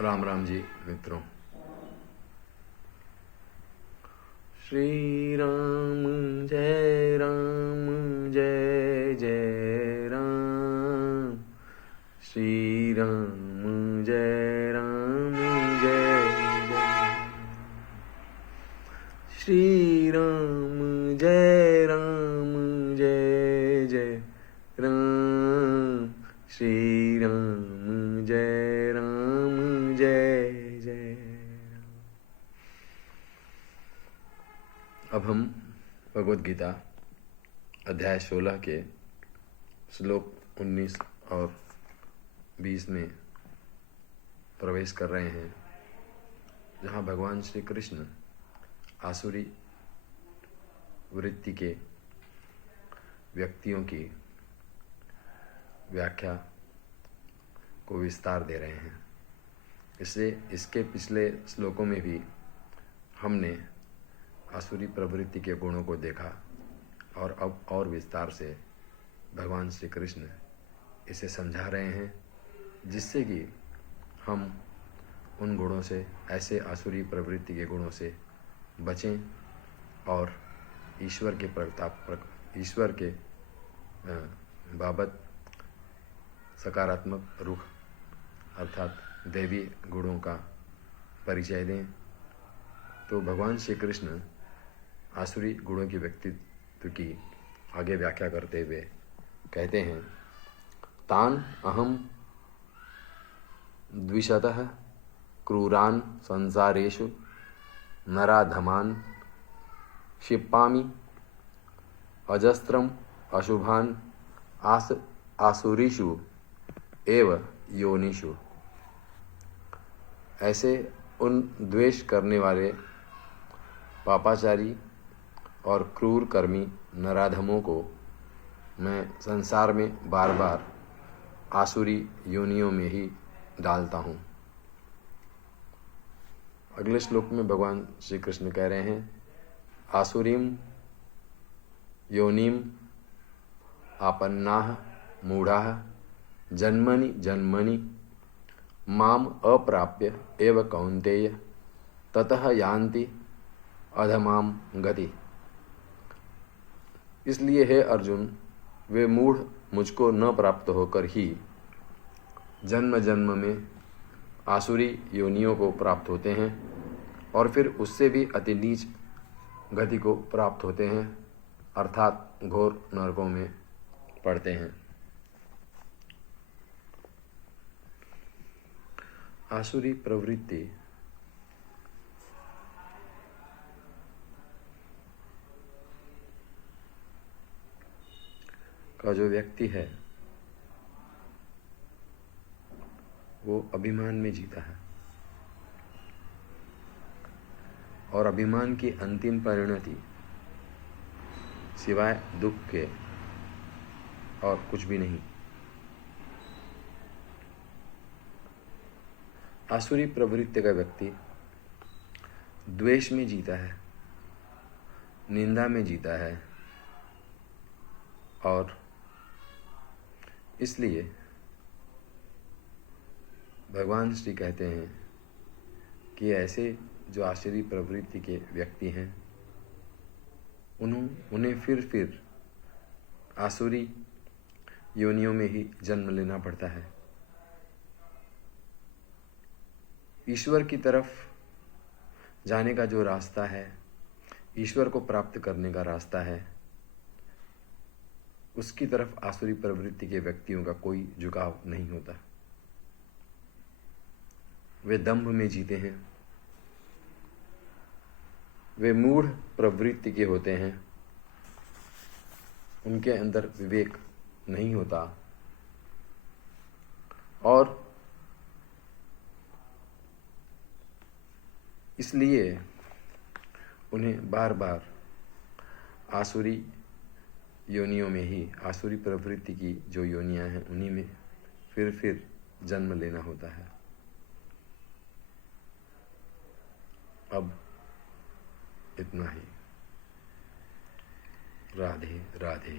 राम राम जी मित्रों। श्री राम जय जय राम। श्री राम जय जय। श्री राम जय जय राम। श्री राम जय जय राम। अब हम भगवद गीता अध्याय 16 के श्लोक 19 और 20 में प्रवेश कर रहे हैं, जहाँ भगवान श्री कृष्ण आसुरी वृत्ति के व्यक्तियों की व्याख्या को विस्तार दे रहे हैं। इसके पिछले श्लोकों में भी हमने आसुरी प्रवृत्ति के गुणों को देखा और अब और विस्तार से भगवान श्री कृष्ण इसे समझा रहे हैं, जिससे कि हम उन गुणों से, ऐसे आसुरी प्रवृत्ति के गुणों से बचें और ईश्वर के बाबत सकारात्मक रुख अर्थात दैवी गुणों का परिचय दें। तो भगवान श्री कृष्ण आसुरी गुणों की व्यक्तित्व की आगे व्याख्या करते हुए कहते हैं, तान अहम द्विशतः क्रूरान संसारेषु नराधमान क्षिपामि अजस्त्रम अशुभान आसुरीषु एव योनिषु। ऐसे उन द्वेष करने वाले पापाचारी और क्रूर कर्मी नराधमों को मैं संसार में बार बार आसुरी योनियों में ही डालता हूँ। अगले श्लोक में भगवान श्री कृष्ण कह रहे हैं, आसुरीम योनिम आपन्नाः मूढ़ाः जन्मनि जन्मनि माम अप्राप्य एव कौन्तेय ततः यान्ति अधमाम गति। इसलिए हे अर्जुन, वे मूढ़ मुझको न प्राप्त होकर ही जन्म जन्म में आसुरी योनियों को प्राप्त होते हैं और फिर उससे भी अति नीच गति को प्राप्त होते हैं, अर्थात घोर नरकों में पड़ते हैं। आसुरी प्रवृत्ति का जो व्यक्ति है वो अभिमान में जीता है और अभिमान की अंतिम परिणति सिवाय दुख के और कुछ भी नहीं। आसुरी प्रवृत्ति का व्यक्ति द्वेष में जीता है, निंदा में जीता है और इसलिए भगवान श्री कहते हैं कि ऐसे जो आसुरी प्रवृत्ति के व्यक्ति हैं उन्हें फिर आसुरी योनियों में ही जन्म लेना पड़ता है। ईश्वर की तरफ जाने का जो रास्ता है, ईश्वर को प्राप्त करने का रास्ता है, उसकी तरफ आसुरी प्रवृत्ति के व्यक्तियों का कोई झुकाव नहीं होता। वे दंभ में जीते हैं, वे मूढ़ प्रवृत्ति के होते हैं, उनके अंदर विवेक नहीं होता और इसलिए उन्हें बार बार आसुरी योनियों में ही, आसुरी प्रवृत्ति की जो योनियां हैं उन्हीं में फिर जन्म लेना होता है। अब इतना ही। राधे राधे।